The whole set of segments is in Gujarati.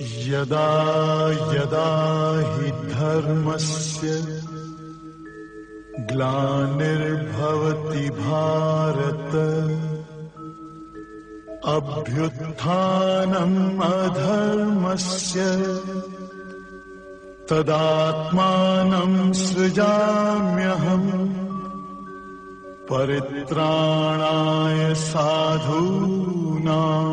यदा यदा हि धर्मस्य ग्लानिर्भवति भारत अभ्युत्थानम् अधर्मस्य तदात्मानं सृजाम्यहम् परित्राणाय साधूनां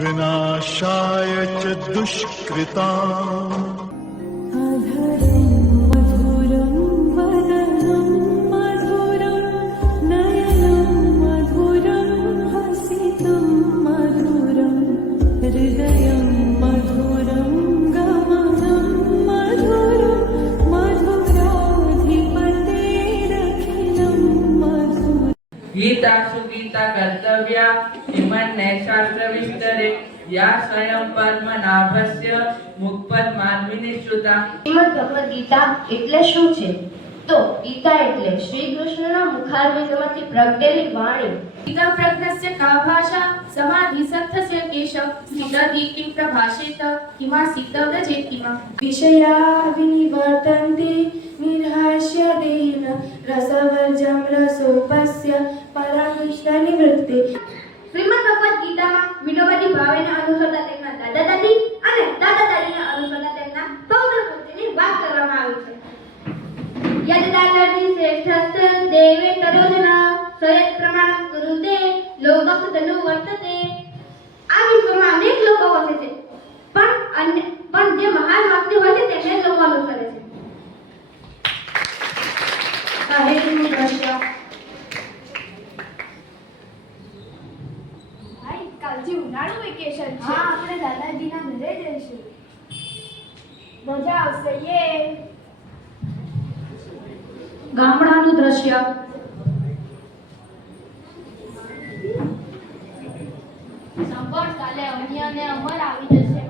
विनाशाय च दुष्कृताम्। गीता सुगीता कर्तव्या शास्त्र विस्तरे या स्वयं पद्मनाभस्य मुखपद मानवीनी श्रुता। શ્રીમદ ભગવદ ગીતા એટલે શું છે? તો ગીતા એટલે શ્રી કૃષ્ણના મુખારવિંદમાંથી પ્રગટેલી વાણી. गीता प्रज्ञस्य का भाषा समाधि सत्थस्य केशव निदधि किं प्रभाषेत किमासीत व्रजेत किम विषया विनिवर्तन्ते निर्हास्य देहिन रसवर्जं रसोपस्य परामृष्ट निवृत्ते। શ્રીમદ ભગવદ ગીતામાં વિનોબાજી ભાવેને અનુસરતા તેમના દાદા દાદી અને દાદા દાદીને અનુસરતા તેમના પૌત્ર પુત્રની વાત કરવામાં આવી છે. યદદાચરતિ શ્રેષ્ઠસ્થ દેવે તરોજના સયત પ્રમાણમ કુરુતે લોકસ્થ ધનુ વર્તતે. આ વિશ્વમાં અનેક લોકો વસે છે, પણ જે મહાન વ્યક્તિ હોય છે તેમને લોકો અનુસરે છે. કહેલું દ્રશ્ય. કાલથી ઉનાળુ વેકેશન છે. હા, આપણે દાદાજીના ઘરે જઈશું. મજા આવશે. યે ગામડાનું દ્રશ્ય. સંભળ કાલે અમિયા ને અમર આવી જશે.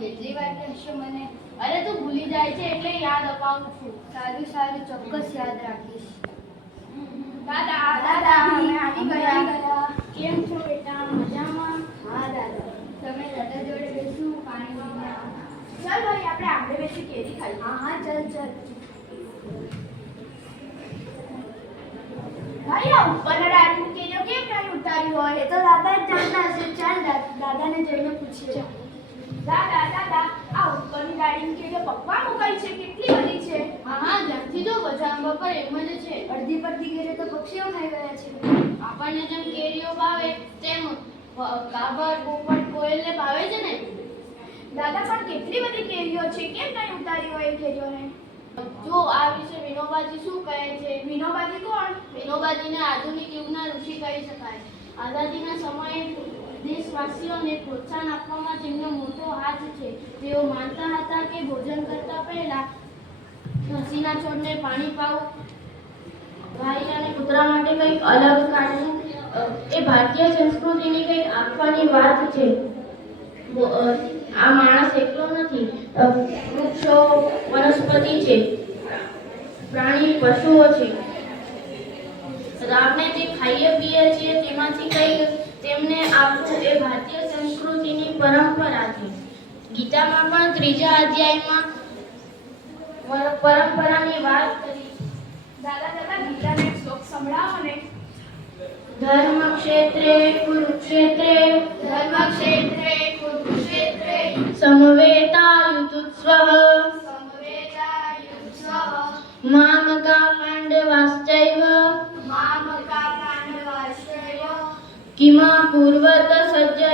કેટલી વાર કહેશો મને? અરે તું ભૂલી જાય છે એટલે યાદ અપાવું છું. સારું સારું, ચોક્કસ યાદ રાખીશ. દાદા દાદા, અમે આવી ગયા. કેમ છો બેટા? મજામાં? હા દાદા, તમે દાદા જોડે બેસું, પાણી પીવા. ચાલ ભાઈ આપણે આંબે બેસી કેરી ખાઈ. હા હા, ચાલ ચાલ. ભાઈ આ ઉપરના ડાળીનું કેરીઓ કેમ નહીં ઉતારી હોય? એ તો દાદા જ જાણતા હશે. ચાલ દાદાને જઈને પૂછીએ. દાદા દાદા આ ઉપરની ડાળીની કેરીઓ પકવા મુકાઈ છે. કેટલી બધી છે? હા જ્યાંથી જો બધા આંબા પર એમ જ છે. અડધી પડધી ઘેરે તો પક્ષીઓ ખાઈ ગયા છે. આપણને જેમ કેરીઓ ભાવે તેમ કાબર પોપટ કોયલને ભાવે છે ને. દાદા પણ કેટલી બધી કેરીઓ છે, કેમ નહીં ઉતારી હોય એ કેરીઓને? જો આ વિશે વિનોબાજી શું કહે છે? વિનોબાજી કોણ? વિનોબાજીને આધુનિક યુગના ઋષિ કહી શકાય. આઝાદીના સમયે દેશવાસીઓને પ્રોત્સાહન આપવામાં જેમનો મોટો હાથ છે. તેઓ માનતા હતા કે ભોજન કરતા પહેલા તુલસીના છોડને પાણી પાવું, ગાય અને કૂતરા માટે કંઈક અલગ કાઢવું એ ભારતીય સંસ્કૃતિની કંઈક આપવાની વાત છે. આ માણસ એકલો નથી, વૃક્ષો વનસ્પતિ છે, પ્રાણી પશુઓ છે. આપણે જે ખાઈએ પીએ છીએ તેમાંથી કંઈક તેમને આપવું એ ભારતીય સંસ્કૃતિની પરંપરા છે. ગીતામાં પણ 3જા અધ્યાયમાં પરંપરાની વાત કરી. દાદા ગીતાનો એક શ્લોક સંભળાવો ને. ધર્મ ક્ષેત્રે કુરુક્ષેત્રે સમવેતાયુત્સવ મામકા પાંડવાશ્ચૈવ કિમા પૂર્વત સજ્જય.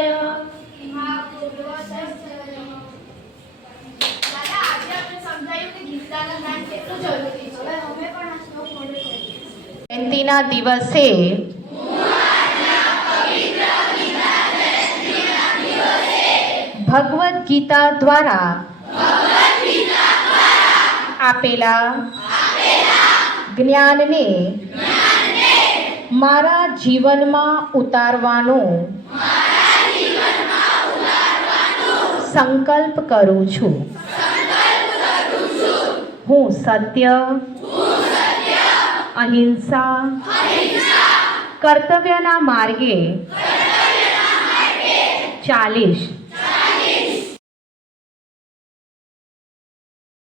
દાદા આજે આપણે સમજાયું કે ગીતાનું જ્ઞાન કેટલું જરૂરી છે. હવે અમે પણ આ શ્લોક મોઢે કરીએ. જયંતિના દિવસે ભગવદ ગીતા દ્વારા આપેલા જ્ઞાનને મારા જીવનમાં ઉતારવાનો સંકલ્પ કરું છું. હું સત્ય, અહિંસા, કર્તવ્યના માર્ગે ચાલીશ.